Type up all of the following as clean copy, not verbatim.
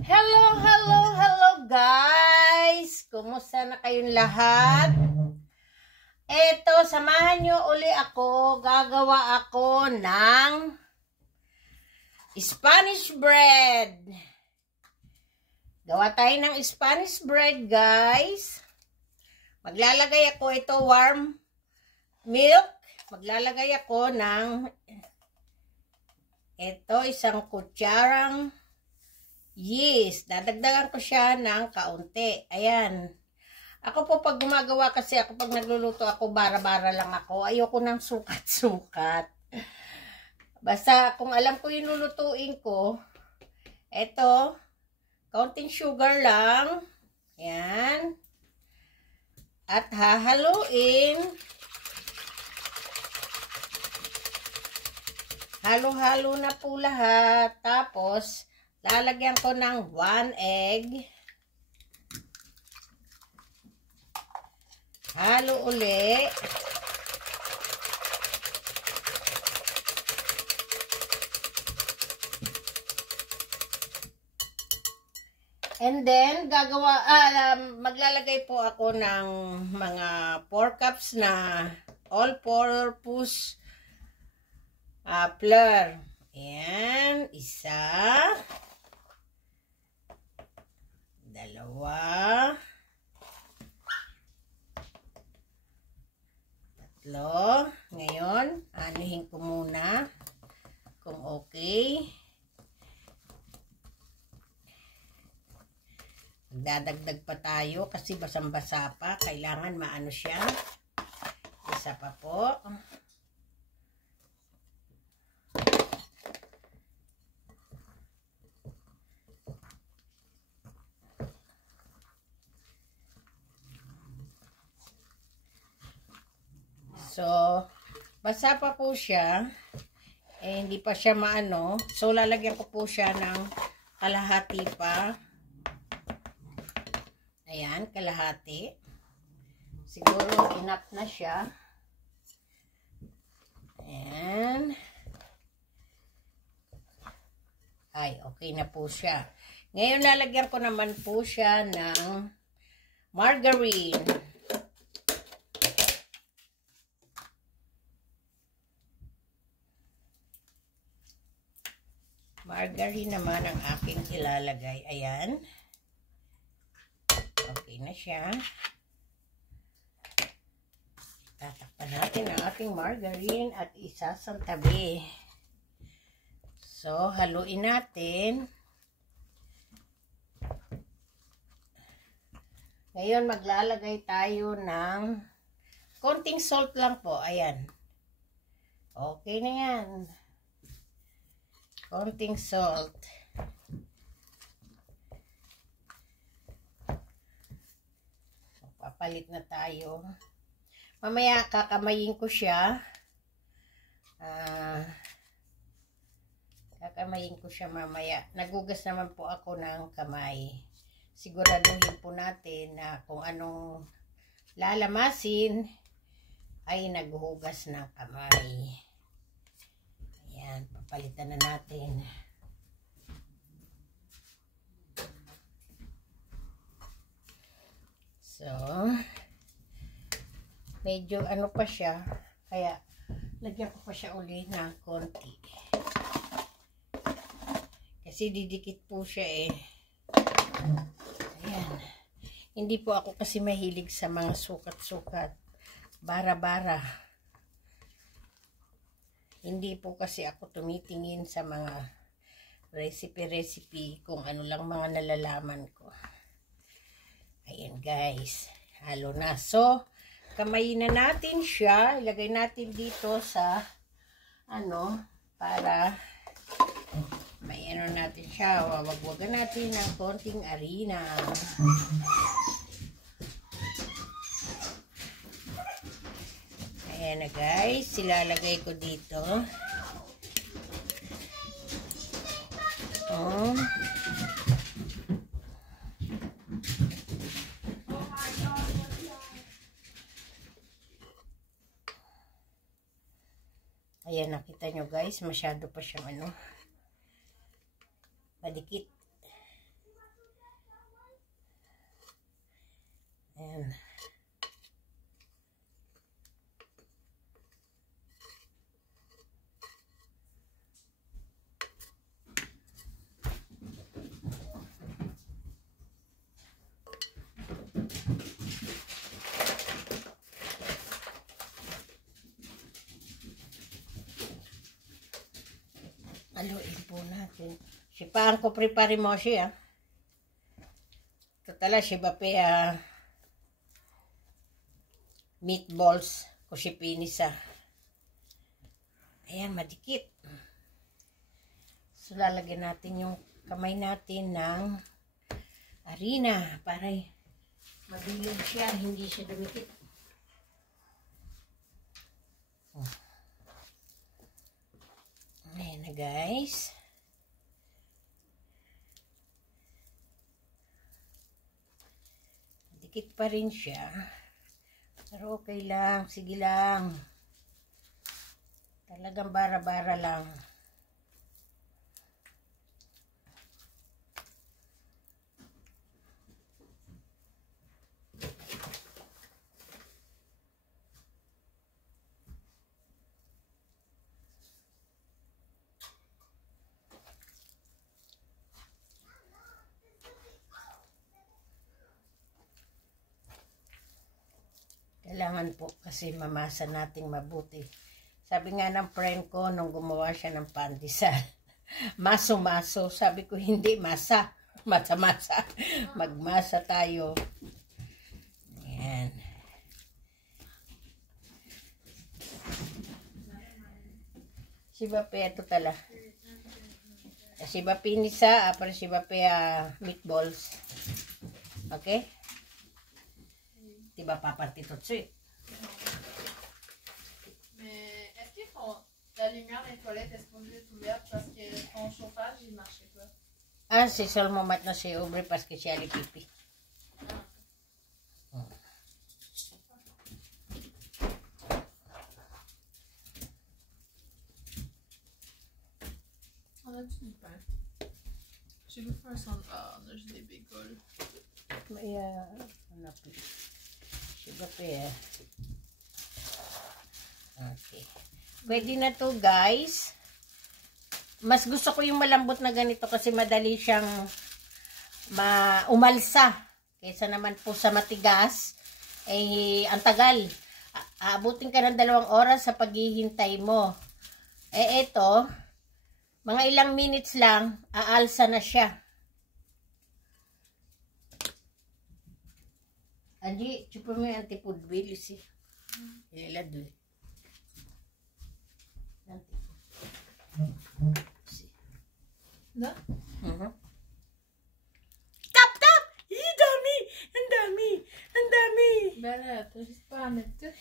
Hello, hello, hello guys! Kumusta na kayong lahat? Eto, samahan nyo uli ako. Gagawa ako ng Spanish bread. Gawa tayo ng Spanish bread, guys. Maglalagay ako ito warm milk. Maglalagay ako ng isang kutsarang yeast. Dadagdagan ko siya ng kaunti. Ayan. Ako po pag gumagawa kasi ako pag nagluluto ako, bara-bara lang ako. Ayoko ng sukat-sukat. Basta kung alam ko yung lulutuin ko, eto, kaunting sugar lang. Ayan. At hahaluin. Halo-halo na po lahat. Tapos, lalagyan ko ng 1 egg. Halo uli. And then, maglalagay po ako ng mga 4 cups na all-purpose flour. Ayan, isa. Dalawa. Tatlo. Ngayon, anuhin ko muna kung okay. Magdadagdag pa tayo kasi basang-basa pa. Kailangan maano siya. Isa pa po. So, basa pa po siya. Hindi pa siya maano. So, lalagyan ko po siya ng kalahati pa. Ayan, kalahati. Siguro enough na siya. Ayan. Ay, okay na po siya. Ngayon, lalagyan ko naman po siya ng margarine. Margarine naman ang aking ilalagay. Ayan. Okay na siya. Tatakpan natin ang ating margarine at isasantabi. So, haluin natin. Ngayon, maglalagay tayo ng konting salt lang po. Ayan. Okay na yan. Konting salt. So, papalit na tayo. Mamaya kakamayin ko siya. Kakamayin ko siya mamaya. Nagugas naman po ako ng kamay. Siguraduhin po natin na kung anong lalamasin ay naghuhugas ng kamay. Ayan, papalitan na natin. So, medyo ano pa siya, kaya lagyan ko pa siya uli ng konti. Kasi didikit po siya eh. Ayan. Hindi po ako kasi mahilig sa mga sukat-sukat. Bara-bara. Hindi po kasi ako tumitingin sa mga recipe kung ano lang mga nalalaman ko. Ayan guys, halo na. So, kamayin na natin siya. Ilagay natin dito sa para may natin siya. Wawagwagan natin ng konting harina. Ayan na guys, ilalagay ko dito. Oh. Ayan, nakita nyo guys, masyado pa siyang madikit. Ayan. Haluin po natin. Sipaan ko prepare mo siya. Totala siya ba pa meatballs ko si pinisa. Ayan, madikit. So, lalagyan natin yung kamay natin ng harina para mabilog siya, hindi siya dumikit. Ayan na guys. Dikit pa rin siya. Pero okay lang. Sige lang. Talagang bara-bara lang. Kailangan po kasi mamasa nating mabuti. Sabi nga ng friend ko nung gumawa siya ng pandesal, maso-maso. Sabi ko hindi masa, masa-masa. Magmasa tayo. Ayan. Siba pe ito tala. Siba pinisa, para siba pe meatballs. Okay? Diba paparti tout de suite. Mais est-ce que la lumière des toilettes est supposée être ouverte parce que ton chauffage il marchait pas? Ah, si seulement maintenant c'est ouvert parce que c'est allé pipi. On a-tu du pain? J'ai goûté un sandwich. Ah, on a juste des bégoles. Mais on a plus. Siba pe Okay. Pwede na to guys. Mas gusto ko yung malambot na ganito kasi madali siyang umalsa. Kaysa naman po sa matigas, ang tagal. Aabutin ka ng 2 oras sa paghihintay mo. Eto, mga ilang minutes lang, aalsa na siya. Anji, chupa mo yung anti-food bilis eh. Ilalad eh. Là? Tap, tap! Ang dami! Ang dami! Ang dami! Ben là, t'as juste pas à mettre tout.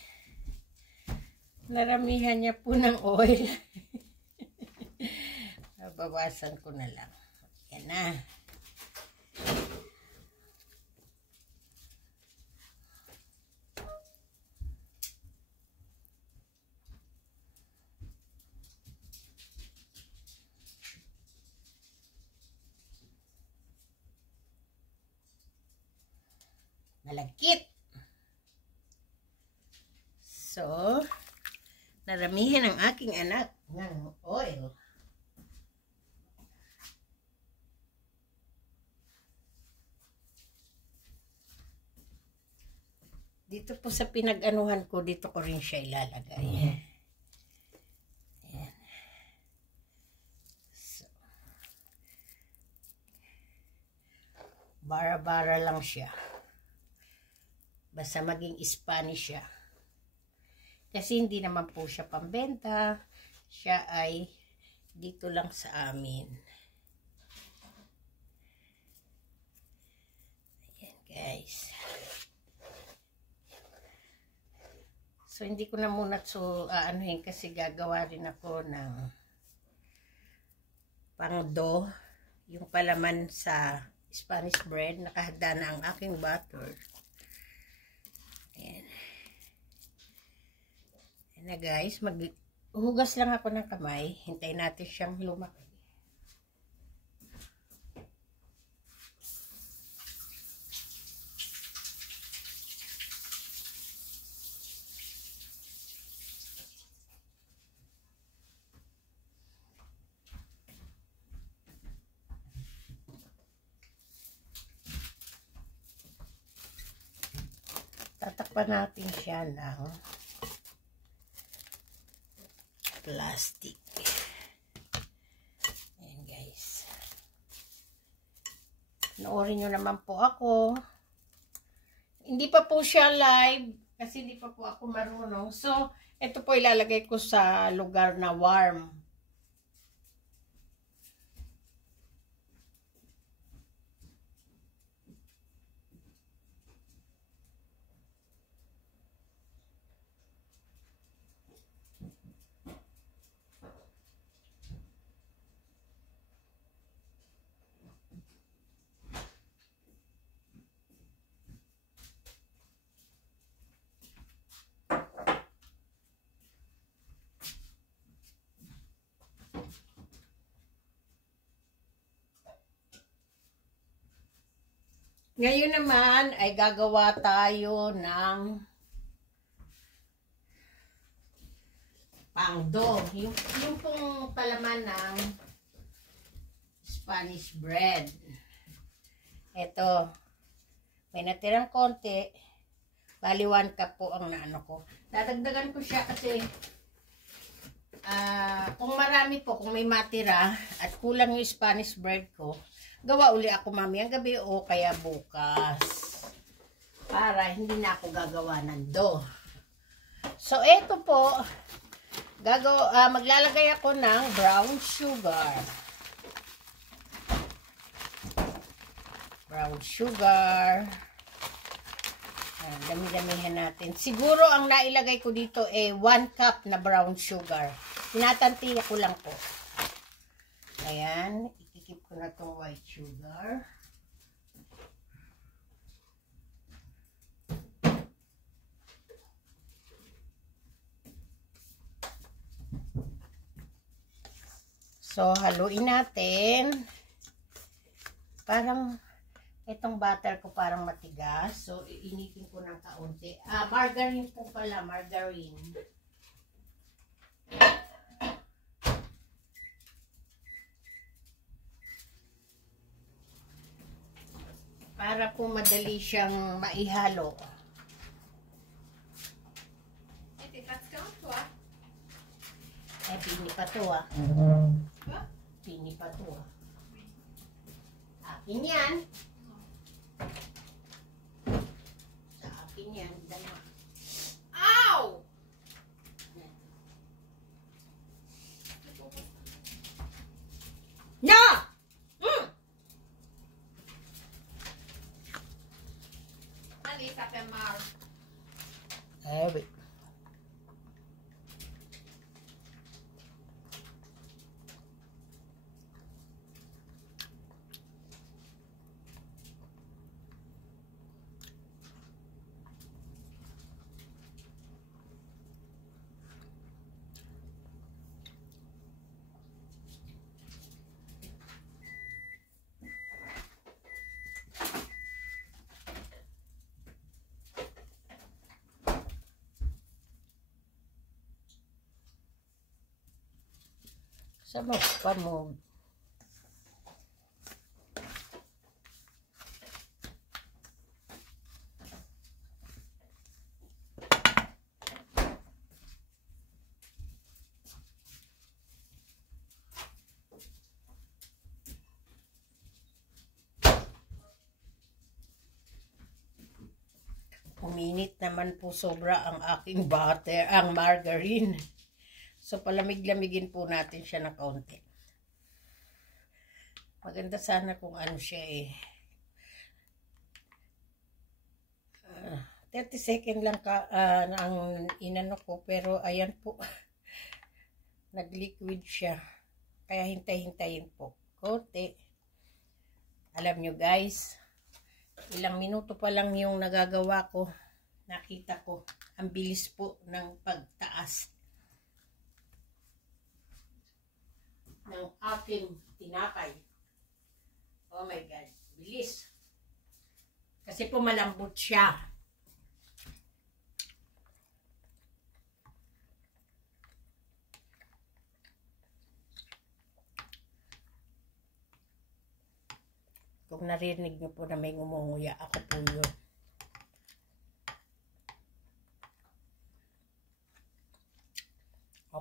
Naramihan niya po ng oil. Babawasan ko na lang. Yan na. Malagkit. So, naramihan ang aking anak ng oil. Dito po sa pinag-anuhan ko, dito ko rin siya ilalagay. Ayan. So, bara-bara lang siya. Basta maging Spanish siya. Kasi hindi naman po siya pambenta. Siya ay dito lang sa amin. Ayan guys. So hindi ko na muna aanuhin kasi gagawa rin ako ng pang-dough. Yung palaman sa Spanish bread. Nakahanda na ang aking butter. Ayan. Ayan na guys, maghugas lang ako ng kamay. Hintayin natin siyang lumaki. pa natin siya ng plastic. Ayan guys. Panoorin nyo naman po ako. Hindi pa po siya live kasi hindi pa po ako marunong. So, ito po ilalagay ko sa lugar na warm. Ngayon naman ay gagawa tayo ng pangdo. Yung pong palaman ng Spanish bread. Ito. May natirang konti. Bali 1 cup po ang naano ko. Dadagdagan ko siya kasi kung marami po, kung may matira at kulang yung Spanish bread ko, gawa uli ako mamayang gabi o kaya bukas. Para hindi na ako gagawa ng dough. So, ito po, maglalagay ako ng brown sugar. Brown sugar. Dami-damihan natin. Siguro ang nailagay ko dito ay 1 cup na brown sugar. Tinatantiya ko lang po. Ayan. Ikikip ko na itong white sugar. So, haluin natin. Parang itong butter ko parang matigas. So, iinitin ko ng kaunti. Margarine po pala. Margarine. Para po madali siyang maihalo. Pini pa to Pini pa to Akin yan. Sa akin yan. Dalawa. Ow! No! Allez, ça fait mal. Wait. Sa pa mo. Uminit naman po sobra ang aking butter, ang margarine. So, palamig-lamigin po natin siya na kaunti. Maganda sana kung ano siya 30 second lang ang inano ko. Pero, ayan po. Nag-liquid siya. Kaya hintay-hintayin po. Kaunti. Alam nyo guys, ilang minuto pa lang yung nagagawa ko. Nakita ko. Ang bilis po ng pagtaas ng aking tinapay. Oh my God. Bilis. Kasi po malambot siya. Kung narinig niyo po na may ngumunguya, ako po yun.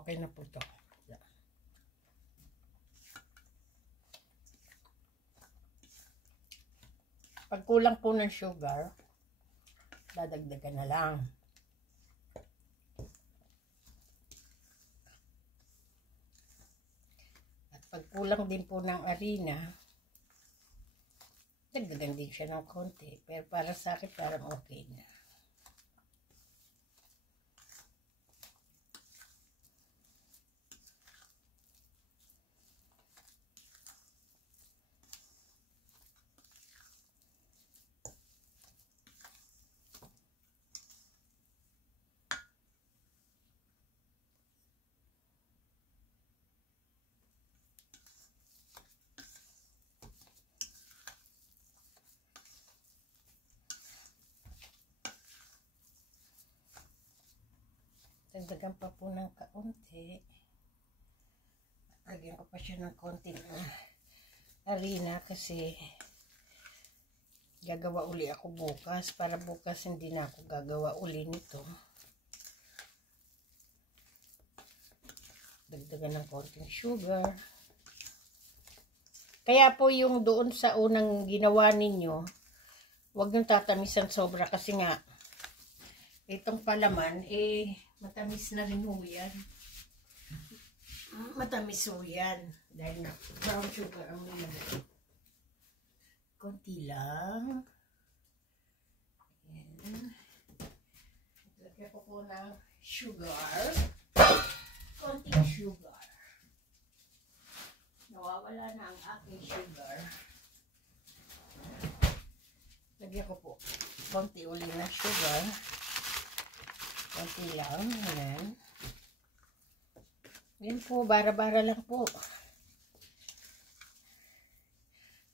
Okay na po to. Pag kulang po ng sugar, dadagdagan na lang. At pag kulang din po ng harina, dagdagan din siya ng konti. Pero para sa akin, parang okay na. Dagdagan pa po ng kaunti. Lagyan ko pa siya ng konti ng harina kasi gagawa uli ako bukas. Para bukas hindi na ako gagawa uli nito. Dagdagan ng konting sugar. Kaya po yung doon sa unang ginawa ninyo, huwag nyung tatamisan sobra kasi nga itong palaman matamis na rin ho yan. Matamis ho yan. Dahil na brown sugar ang nilagay. Konti lang. Ayan. Lagyan ko po ng sugar. Konting sugar. Nawawala na ang aking sugar. Lagyan ko po konti uli na sugar. Konti lang. Ayan. Yan po, bara-bara lang po.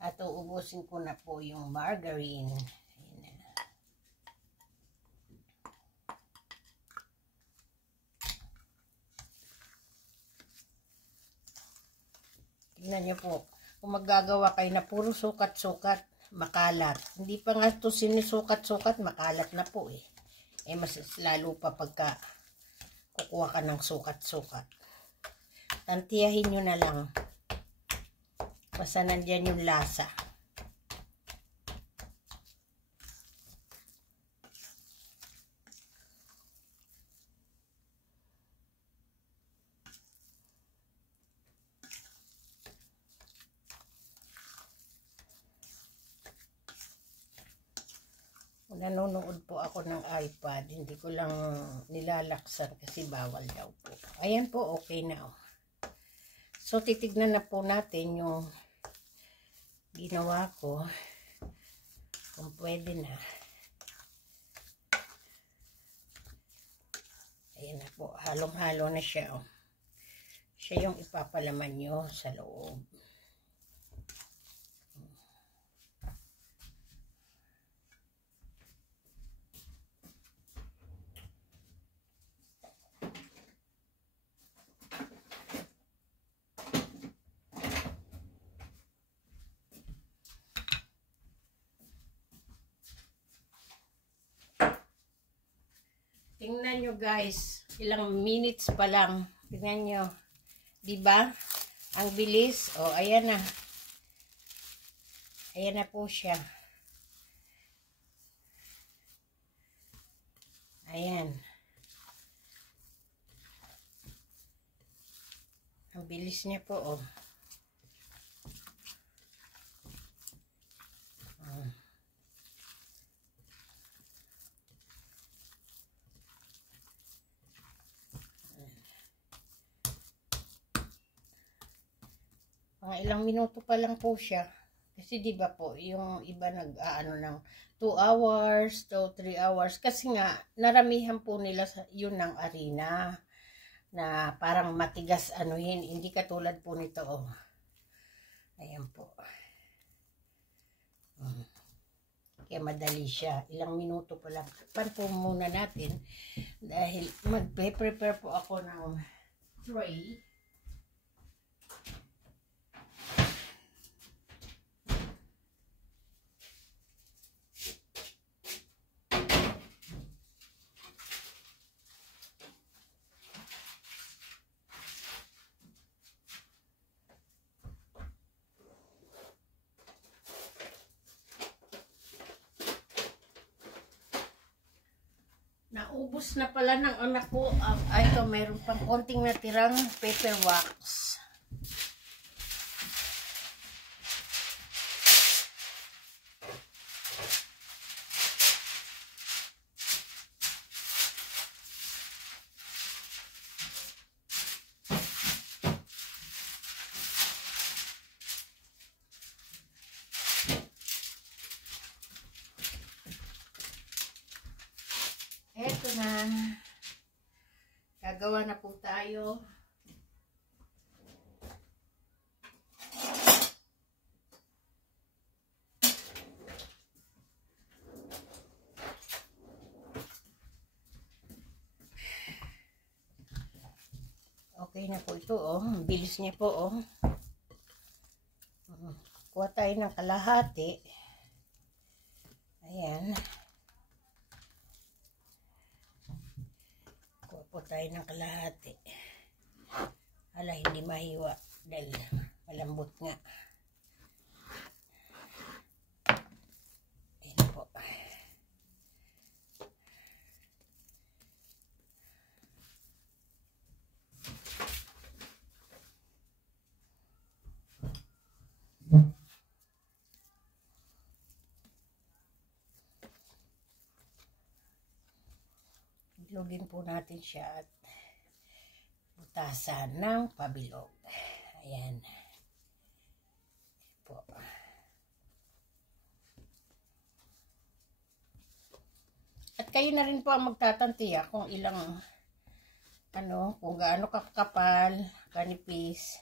At uubusin ko na po yung margarine. Ayan na. Tingnan nyo po. Kung maggagawa kayo na puro sukat-sukat, makalat. Hindi pa nga ito sinusukat-sukat, makalat na po eh. Mas lalo pa pagka kukuha ka ng sukat-sukat. Tantiyahin nyo na lang. Basta nandyan yung lasa. Nanonood po ako ng iPad. Hindi ko lang nilalaksan kasi bawal daw po. Ayan po, okay na. So, titignan na po natin yung ginawa ko. Kung pwede na. Ayan na po. Halong-halo na siya. Siya yung ipapalaman nyo sa loob. Tingnan nyo guys, ilang minutes pa lang. Tingnan nyo. Diba? Ang bilis. O, ayan na. Ayan na po siya. Ayan. Ang bilis niya po, oh. Mga ilang minuto pa lang po siya. Kasi di ba po, yung iba nag-aano ng 2 hours to 3 hours. Kasi nga, naramihan po nila yun ng harina. Na parang matigas anuhin. Hindi katulad po nito, oh. Ayan po. Kaya madali siya. Ilang minuto pa lang. Pan po muna natin. Dahil magpe-prepare po ako ng tray. Naubos na pala ng anak ko. Ay, ito, meron pang konting natirang paper wax. Eto na. Gagawa na po tayo. Okay na po ito, oh. Bilis niya po, oh. Kuha tayo ng kalahati. Ayan. Po tayo ng kalahati. Hala, hindi mahiwa dahil malambot nga. Ayan po. Itlogin po natin siya at butasan ng pabilog. Ayan. Po. At kayo na rin po ang magtatantiya kung ilang kung gaano kakapal, kanipis.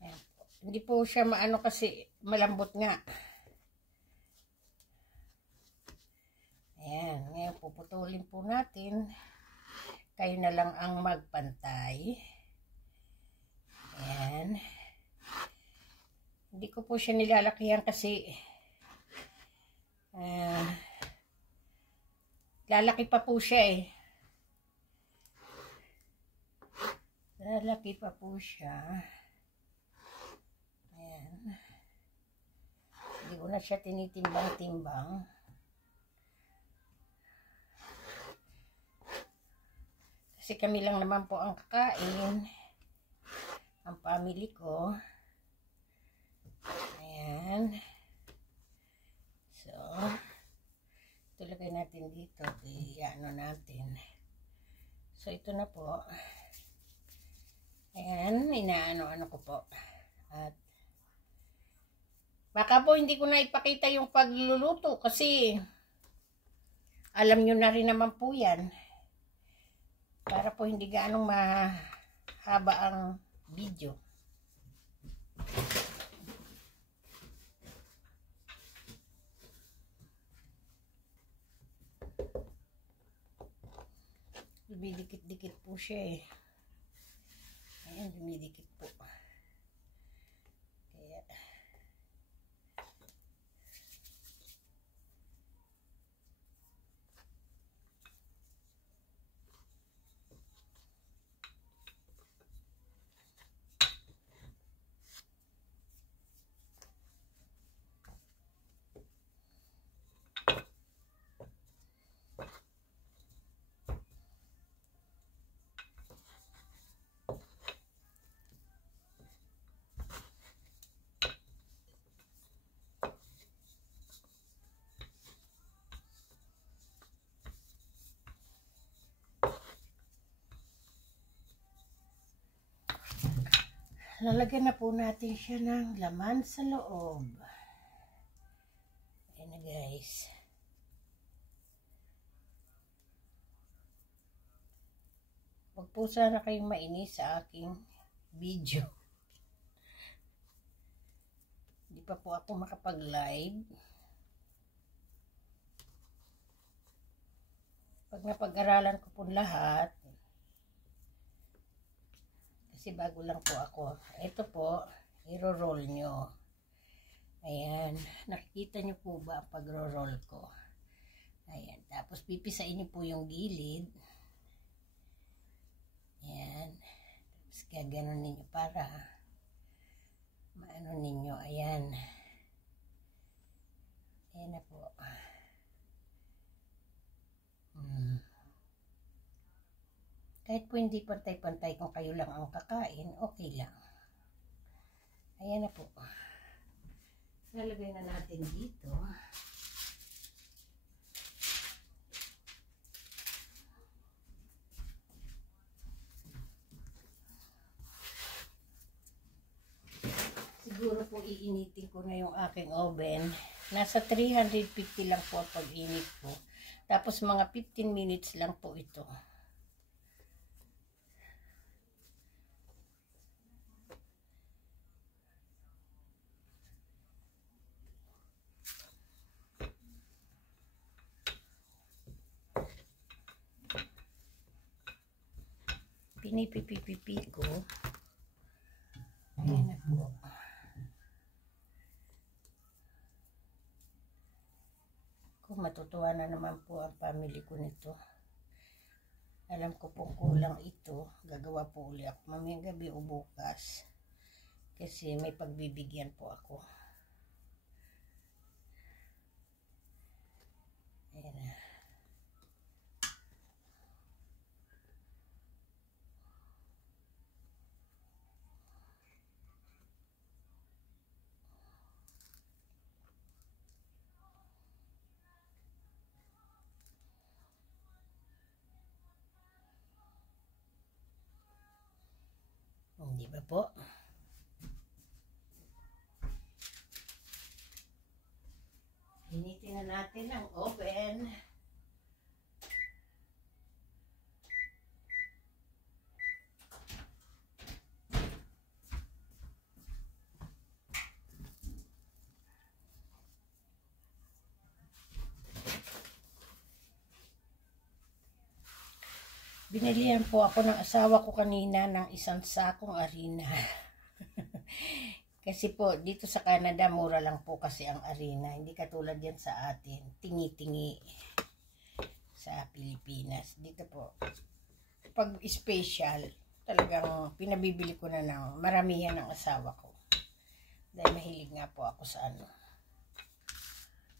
Ayan po. Hindi po siya maano kasi malambot nga. Ayan, ngayon puputulin po natin. Kayo na lang ang magpantay. Ayan. Hindi ko po siya nilalakihan kasi lalaki pa po siya eh. Lalaki pa po siya. Ayan. Hindi ko na siya tinitimbang-timbang. Kasi kami lang naman po ang kakain. Ang family ko. Ayan. So, tulagay natin dito. Ano natin. So, ito na po. Ayan. Inaano-ano ko po. At, baka po hindi ko na ipakita yung pagluluto kasi alam nyo na rin naman po yan. Para po hindi gaanong mahaba ang video. Dumidikit-dikit po siya eh. Ayan, dumidikit po. Kaya lalagyan na po natin siya ng laman sa loob. Ayan na guys. Huwag po sana kayong mainis sa aking video. Hindi pa po ako makapag-live. Pag napag-aralan ko po lahat, kasi bago lang po ako. Ito po, i-roll nyo. Ayan. Nakikita nyo po ba ang pag-roll ko? Ayan. Tapos pipisain nyo po yung gilid. Ayan. Tapos gaganon ninyo para maano ninyo. Ayan. Ayan na po. Kahit po hindi pantay-pantay kung kayo lang ang kakain, okay lang. Ayan na po. Lalagay na natin dito. Siguro po iinitin ko na yung aking oven. Nasa 350 lang po pag-init po. Tapos mga 15 minutes lang po ito. Pinipipipipi ko. Ayan na po. Kung matutuwa na naman po ang family ko nito. Alam ko pong kulang ito. Gagawa po ulit ako mamayang gabi o bukas. Kasi may pagbibigyan po ako. Ayan na. Di ba po? Initin na natin ang oven. Binilihan po ako ng asawa ko kanina ng isang sakong harina. Kasi po, dito sa Canada, mura lang po kasi ang harina. Hindi katulad yan sa atin. Tingi-tingi sa Pilipinas. Dito po, pag special, talagang pinabibili ko na ng maramihan ng asawa ko. Dahil mahilig nga po ako sa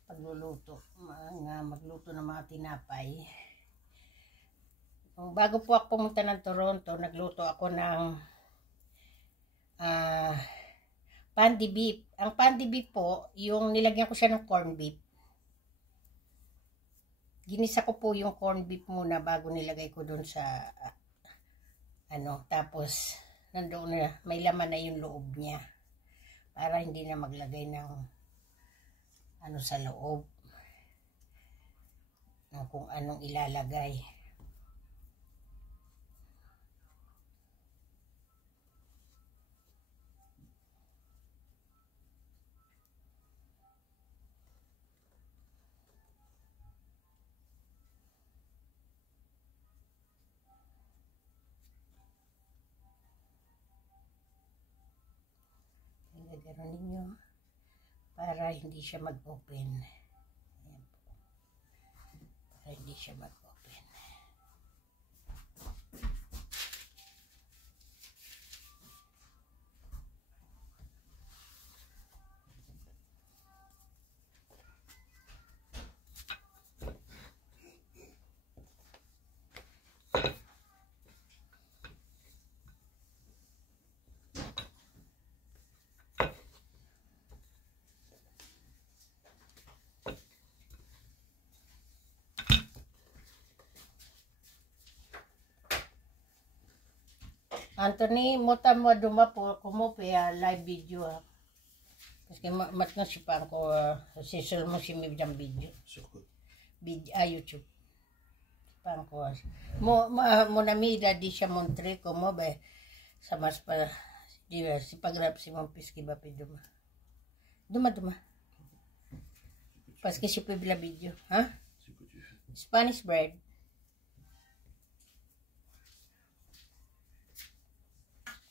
pagluluto. Magluto ng mga tinapay. Bago po ako pumunta ng Toronto, nagluto ako ng pandi beef. Ang pandi beef po, yung nilagyan ko siya ng corn beef. Ginisa ko po yung corn beef muna bago nilagay ko doon sa tapos nandoon na may laman na yung loob niya. Para hindi na maglagay ng sa loob. Ng kung anong ilalagay. Gano'n ninyo para hindi siya mag-open. Ayan po. Para hindi siya mag-open. Anthony, muta mo duma po kumo pa live video ha. Kasi mat nga si pang ko sisul mo si mibdang video. Video YouTube. Pang ko. Mo na mida di siya montre ko mo ba sa mas pa di si pagrap si mong piski ba pe duma. Duma. Paski si pibla video, ha? Spanish bread.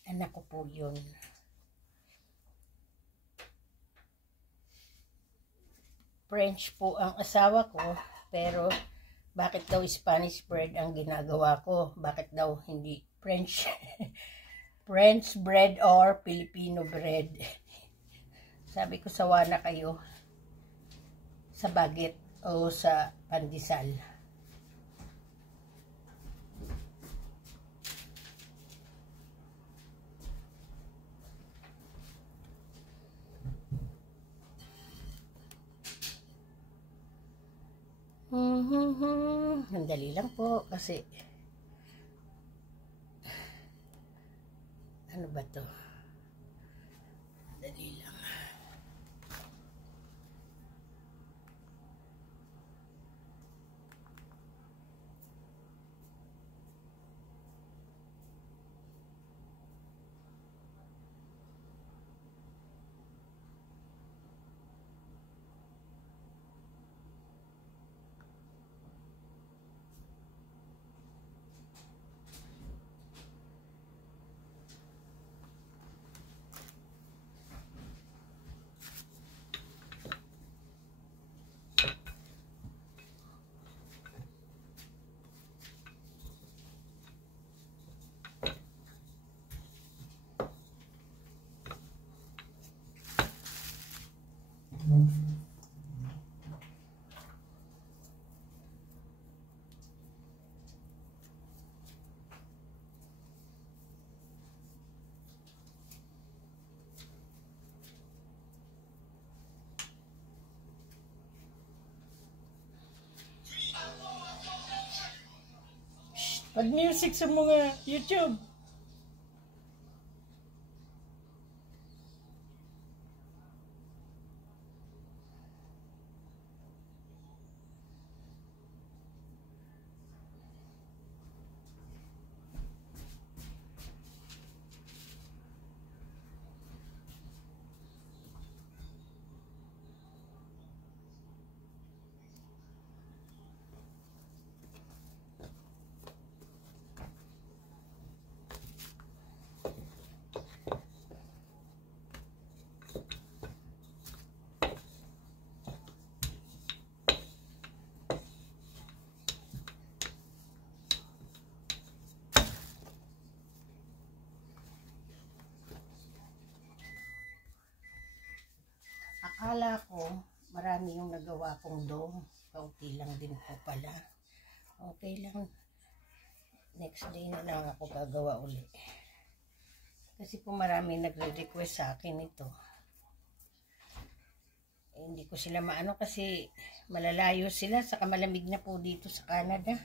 Anak ko po yun. French po ang asawa ko, pero bakit daw Spanish bread ang ginagawa ko? Bakit daw hindi French? French bread or Filipino bread? Sabi ko, sawa na kayo sa baget o sa pandesal. Ang dali lang po kasi ano ba to? Dali lang. Pag music sa mga YouTube. Akala ko marami yung nagawa kong dome. Kaunti lang din po pala. Okay lang. Next day na lang ako gagawa uli. Kasi po marami nagre-request sa akin ito. Hindi ko sila maano kasi malalayo sila. Saka malamig na po dito sa Canada.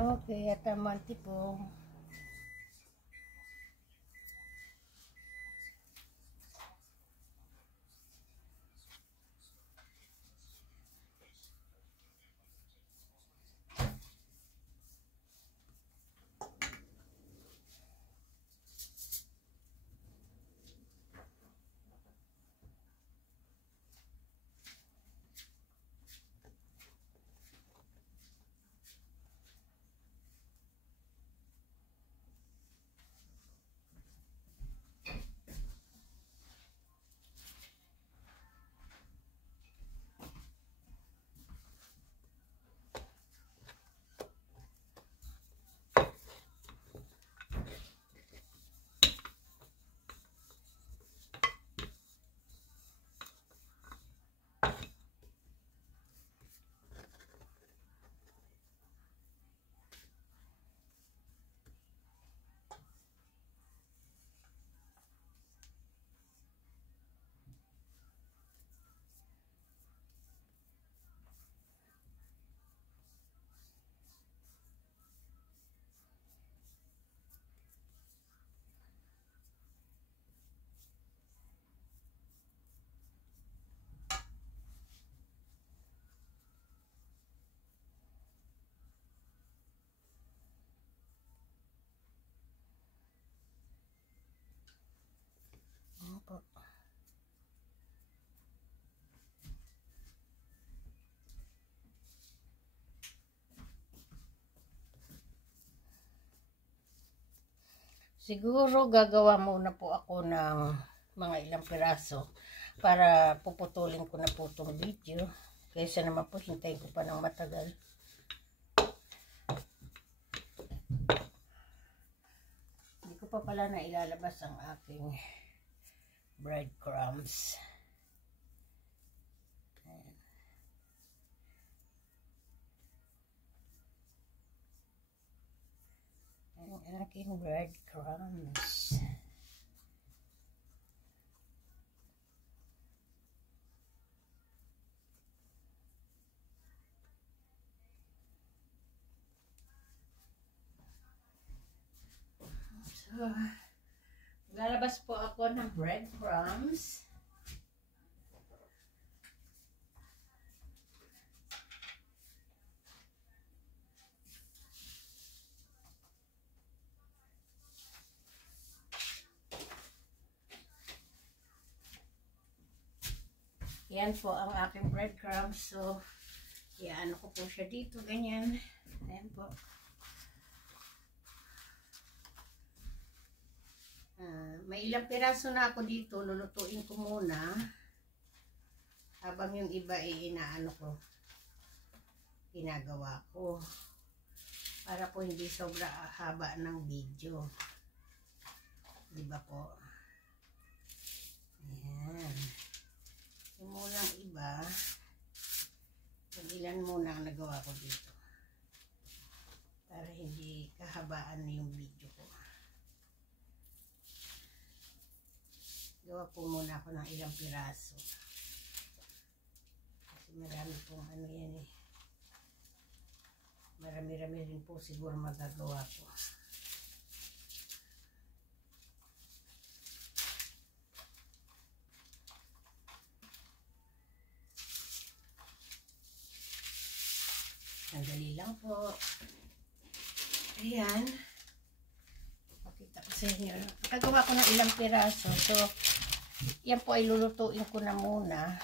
Okay, at amanti po. Siguro gagawa muna po ako ng mga ilang piraso para puputulin ko na po itong video. Kaysa naman po hintayin ko pa ng matagal. Hindi ko pa pala na ilalabas ang aking breadcrumbs. Ang aking breadcrumbs. So, lalabas po ako ng breadcrumbs. Yan po ang aking breadcrumbs. So, iano ko po siya dito. Ganyan. Ayan po. May ilang piraso na ako dito. Lulutuin ko muna. Habang yung iba ay inaano ko. Ginagawa ko. Para po hindi sobra haba ng video. Diba po? Ayan. Yung munang iba, ilan muna ang nagawa ko dito. Para hindi kahabaan yung video ko. Gawa po muna ako ng ilang piraso. Kasi marami pong ano yan eh. Marami-rami rin po siguro magagawa ko. Sandali lang po. Ayan. Pakita ko sa inyo. Nakagawa ko ng ilang piraso. So, yan po ay lulutuin ko na muna.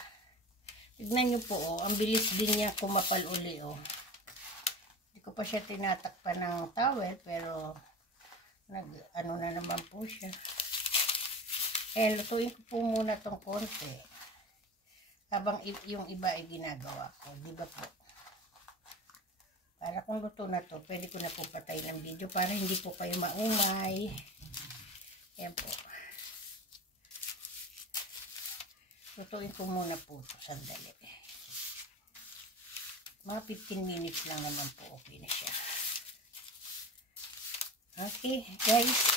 Tignan nyo po, oh, ang bilis din niya kumapal uli. Oh. Hindi ko pa siya tinatakpan ng towel, pero ano na naman po siya. Ayan, lutuin ko po muna tong konti. Habang yung iba ay ginagawa ko. Di ba po? Para kung luto na to, pwede ko na po patay ng video para hindi po kayo maumay. Yan po. Lutuin ko muna po ito. Sandali. Mga 15 minutes lang naman po. Okay na siya. Okay, guys.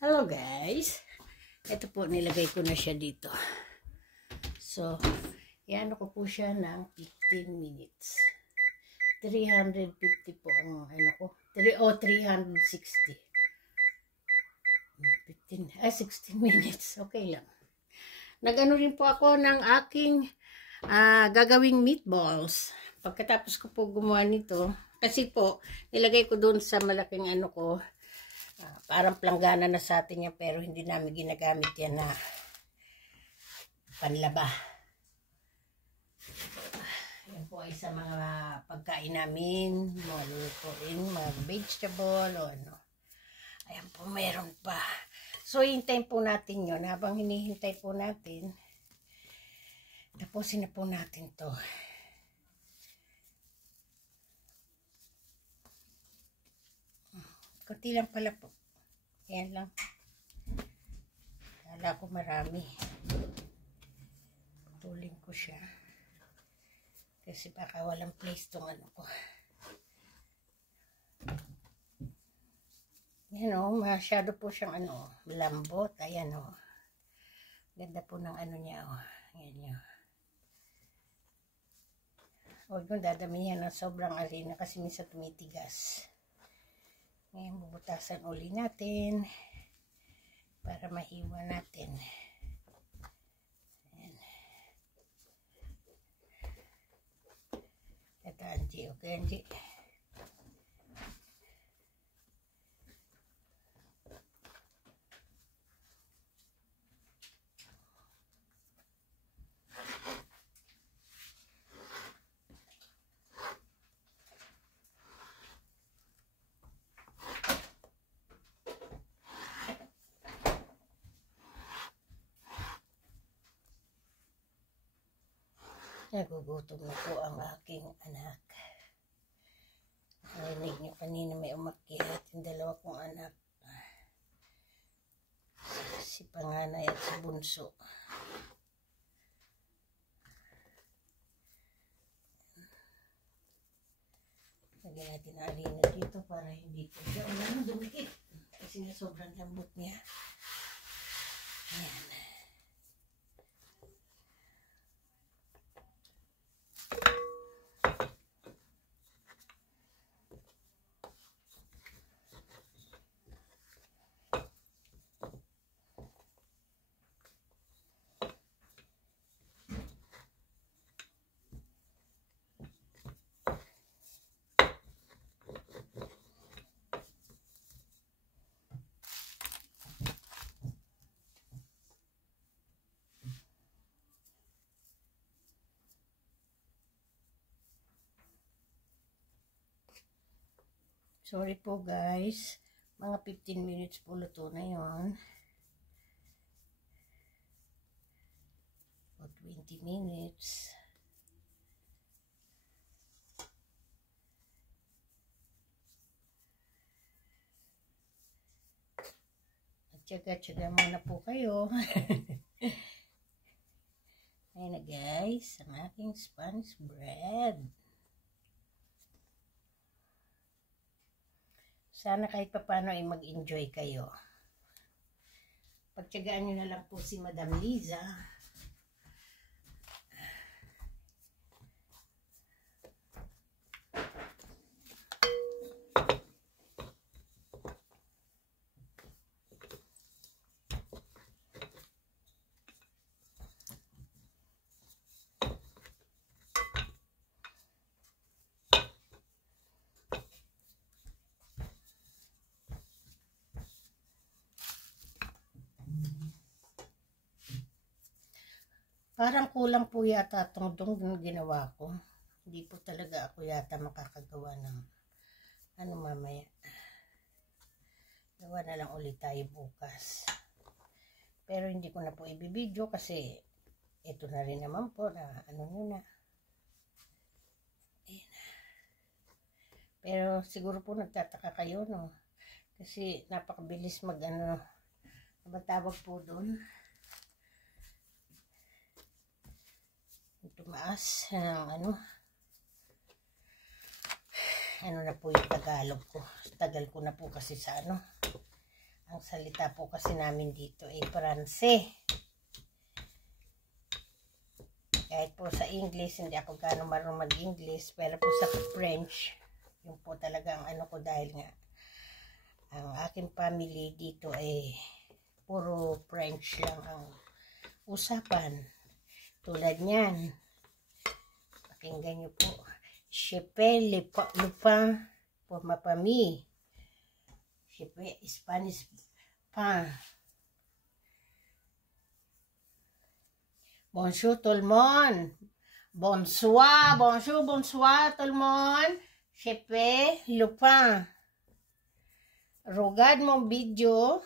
Hello guys, ito po nilagay ko na siya dito. So, iano ko po siya ng 15 minutes. 350 po ang ano ko. 360. 16 minutes. Okay lang. Nag-ano rin po ako ng aking gagawing meatballs. Pagkatapos ko po gumawa nito, kasi po, nilagay ko doon sa malaking ano ko, parang planggana na sa atin yan, pero hindi namin ginagamit yan na panlaba. Yan po ay sa mga pagkain namin, mga lutuin, mga vegetable o ano. Ayan po, meron pa. So, hintayin po natin yun. Habang hinihintay po natin, tapusin na po natin to. Kunti lang pala po. Ayan lang. Kala ko marami. Putulin ko siya. Kasi baka walang place tong ano ko. Yan o, masyado po siyang ano, malambot. Ayan o. Ganda po ng ano niya o. Ayan o. Huwag nyo dadamihan ng sobrang arena kasi minsan tumitigas. Ngayon, bubutasan uli natin para mahiwa natin. Ayan. Ito, Angie. Okay, Angie. Nagugutom na po ang aking anak. Narinig niyo kanina may umakyat yung dalawa kong anak. Si panganay at si bunso. Lagyan natin ang arena dito para hindi po siya dumikit. Kasi nga sobrang lambot niya. Ayan. Sorry po guys, mga 15 minutes po luto na yun. O 20 minutes. Tsaga-tsaga muna po kayo. Ayan na guys, ang aking Spanish bread. Sana kahit paano ay mag-enjoy kayo. Pagtyagaan nyo na lang po si Madam Liza. Parang kulang po yata itong ginawa ko. Hindi po talaga ako yata makakagawa ng ano mamaya. Gawa na lang ulit tayo bukas. Pero hindi ko na po ibibideo kasi ito na rin naman po na ano nyo na. Ayan. Pero siguro po nagtataka kayo, no? Kasi napakabilis mag ano, nabatawag po doon. Tumaas ng ano na po yung Tagalog ko. Tagal ko na po kasi sa ano. Ang salita po kasi namin dito ay Pranse. Kahit po sa English, hindi ako gano'ng marunong mag-English. Pero po sa French, yung po talaga ang ano ko dahil nga ang aking family dito ay puro French lang ang usapan. Tulad niyan. Pakinggan niyo po. Je fais le pain pour ma famille. Je fais Spanish pain. Bonjour tout le monde. Bonsoir, bonjour, bonsoir tout le monde. Je fais le pain. Regarde mon vidéo.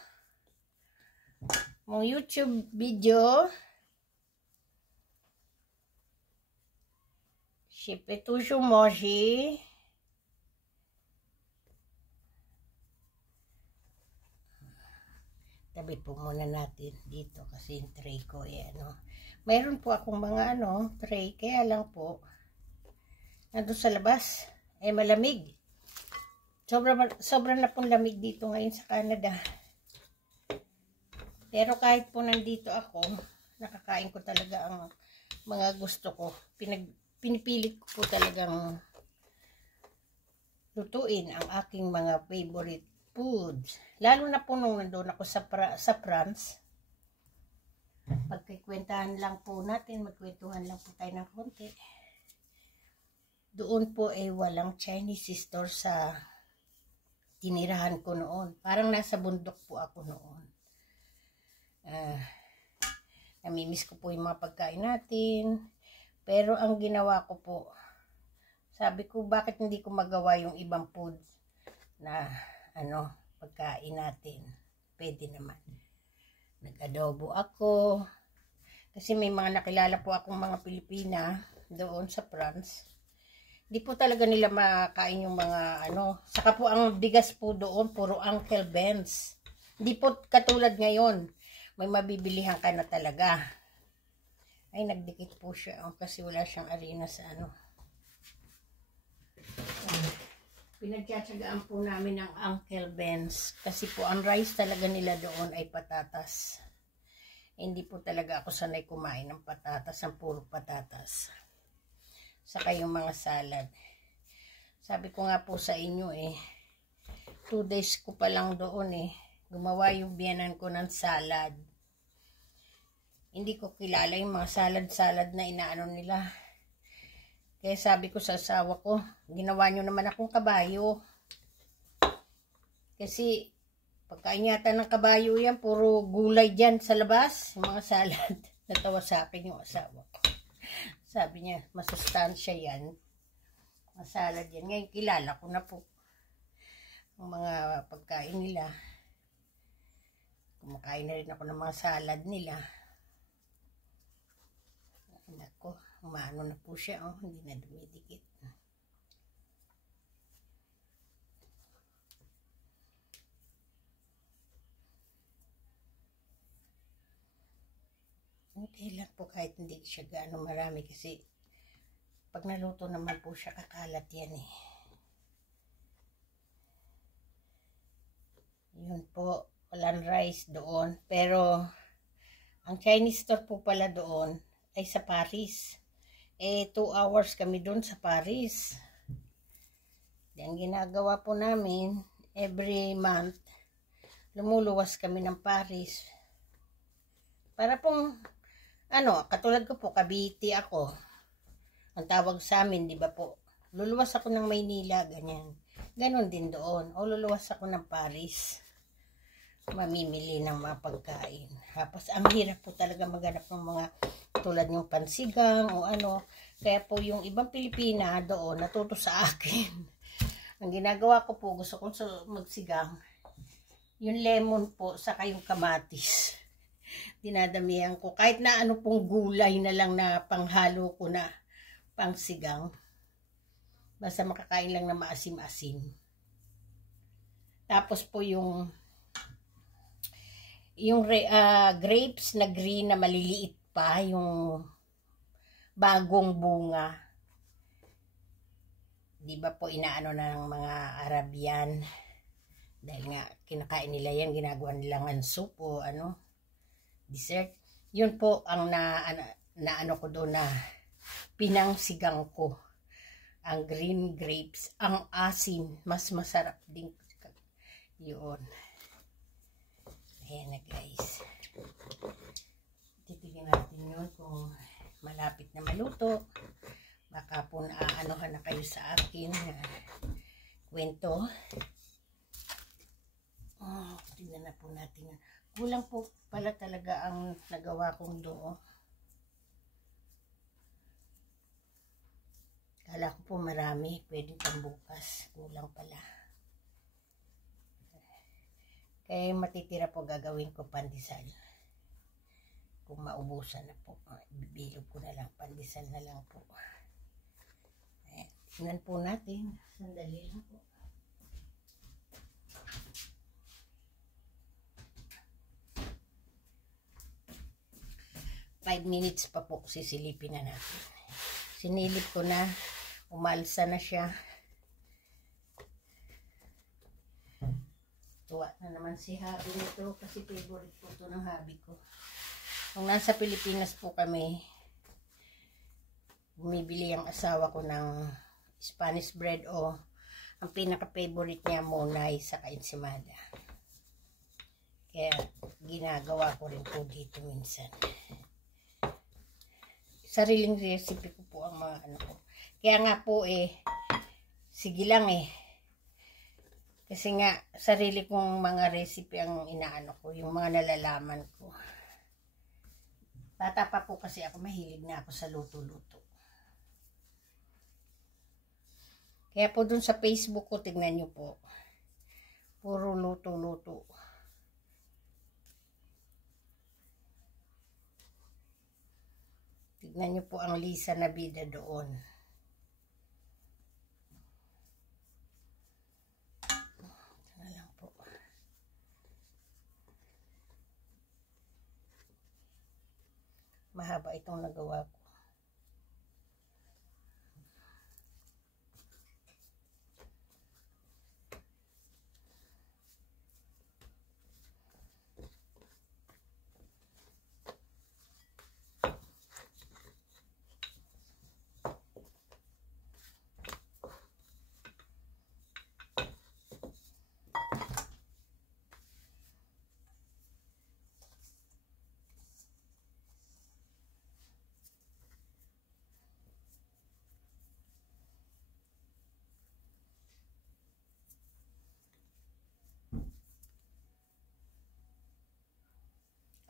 Mon YouTube vidéo. Je peux toujours manger. Tabi po muna natin dito kasi yung tray ko eh, ano. Mayroon po akong mga tray, kaya lang po nandun sa labas eh malamig. Sobra na pong lamig dito ngayon sa Canada. Pero kahit po nandito ako, nakakain ko talaga ang mga gusto ko. Pinipilit ko po talagang lutuin ang aking mga favorite foods. Lalo na po nung nandun ako sa France. Magkikwentuhan lang po natin, magkwentuhan lang po tayo ng konti. Doon po ay walang Chinese store sa tinirahan ko noon. Parang nasa bundok po ako noon. Namimiss ko po yung mga pagkain natin. Pero ang ginawa ko po, sabi ko bakit hindi ko magawa yung ibang food na pagkain natin. Pwede naman. Nag-adobo ako. Kasi may mga nakilala po akong mga Pilipina doon sa France. Di po talaga nila makain yung mga ano. Saka po ang bigas po doon, puro Uncle Ben's. Di po katulad ngayon. May mabibilihan ka na talaga. Ay, nagdikit po siya. Kasi wala siyang arena sa ano. Pinagtsatsagaan po namin ng Uncle Ben's. Kasi po ang rice talaga nila doon ay patatas. Hindi po talaga ako sanay kumain ng patatas. Ang puro patatas. Saka yung mga salad. Sabi ko nga po sa inyo 2 days ko pa lang doon gumawa yung biyanan ko ng salad. Hindi ko kilala yung mga salad na inaano nila. Kaya sabi ko sa asawa ko, ginawa nyo naman akong kabayo. Kasi pagkain yata ng kabayo yan, puro gulay dyan sa labas, yung mga salad. Natawa sa akin yung asawa ko. Sabi niya, masustansya yan. Mga salad yan. Ngayon, kilala ko na po ang mga pagkain nila. Kumakain na rin ako ng mga salad nila. Nako, umaano na po siya. Hindi na dumidikit. Okay lang po kahit hindi siya gaano marami kasi pag naluto naman po siya kakalat yan Yun po, walang rice doon. Pero ang Chinese store po pala doon ay sa Paris. 2 hours kami doon sa Paris. Ang ginagawa po namin, every month, lumuluwas kami ng Paris. Para pong katulad ko po, Cavite ako. Ang tawag sa amin, di ba po? Luluwas ako ng Maynila, ganyan. Ganon din doon. O luluwas ako ng Paris. Mamimili ng mga pagkain. Tapos, ang hirap po talaga maghanap ng mga tulad yung pansigang o ano. Kaya po yung ibang Pilipina doon, natuto sa akin. Ang ginagawa ko po, gusto kong magsigang. Yung lemon po, saka yung kamatis. Dinadamihan ko. Kahit na ano pong gulay na lang na panghalo ko na pangsigang. Basta makakain lang na maasim-asim. Tapos po yung grapes na green na maliliit pa. Yung bagong bunga. Di ba po inaano na ng mga Arabian. Dahil nga kinakain nila yan. Ginagawa nilang soup o dessert. Yun po ang naano ko doon na pinangsigang ko. Ang green grapes. Ang asin. Mas masarap din. Yun. Ayan na guys. Titignan natin yun kung malapit na maluto. Baka po naaanohan na kayo sa akin na kwento. Tingnan na po natin yun. Kulang po pala talaga ang nagawa kong doon. Kala ko po marami. Pwede pang bukas. Kulang pala. Kaya matitira po gagawin ko pandesal. Kung maubusan na po. Bibilog ko na lang. Pandesal na lang po. Tingnan po natin. Sandali lang po. 5 minutes pa po, sisilipin na natin. Sinilip ko na, umalsa na siya. Tuwa na naman si hubby nito kasi favorite po ito ng hubby ko. Nung nasa Pilipinas po kami, bumibili ang asawa ko ng Spanish bread o ang pinaka-favorite niya monay sa ensimada. Kaya ginagawa ko rin po dito minsan. Sariling recipe ko po ang mga ko. Kaya nga po sige lang Kasi nga sarili kong mga recipe ang inaano ko, yung mga nalalaman ko. Bata pa po kasi ako, mahilig na ako sa luto-luto. Kaya po dun sa Facebook ko, tignan nyo po. Puro luto-luto. Tignan niyo po ang Lisa na bida doon. Ito na lang po. Mahaba itong nagawa ko.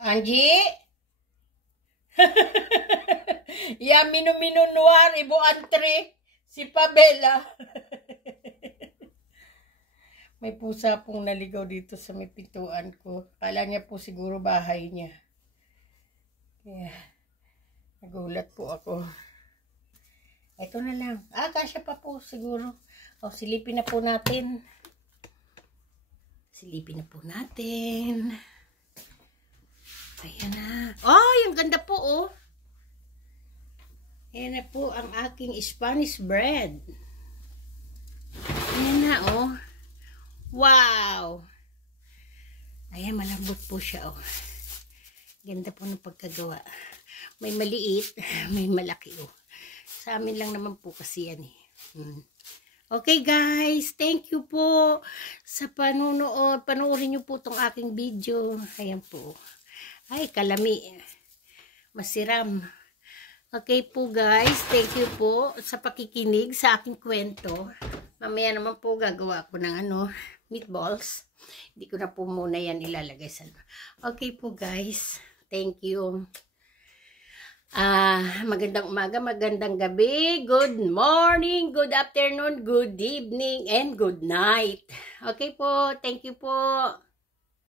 Angie? Ya minu-minu noir, ibo antre. Si Pabela. May pusa pong naligaw dito sa may pintuan ko. Kala niya po siguro bahay niya. Kaya, nagulat po ako. Ito na lang. Kasya pa po siguro. Silipin na po natin. Silipin na po natin. Ayan na. Yung ganda po, oh. Ayan na po ang aking Spanish bread. Ayan na, oh. Wow! Ayan, malambot po siya, oh. Ganda po ng pagkagawa. May maliit, may malaki, oh. Sa amin lang naman po kasi yan, eh. Okay, guys. Thank you po sa panunood. Panoorin niyo po itong aking video. Ayan po. Ay, kalami. Masiram. Okay po guys, thank you po sa pakikinig sa aking kwento. Mamaya naman po gagawa ko ng meatballs. Hindi ko na po muna yan ilalagay sa... Okay po guys, thank you. Magandang umaga, magandang gabi, good morning, good afternoon, good evening, and good night. Okay po, thank you po.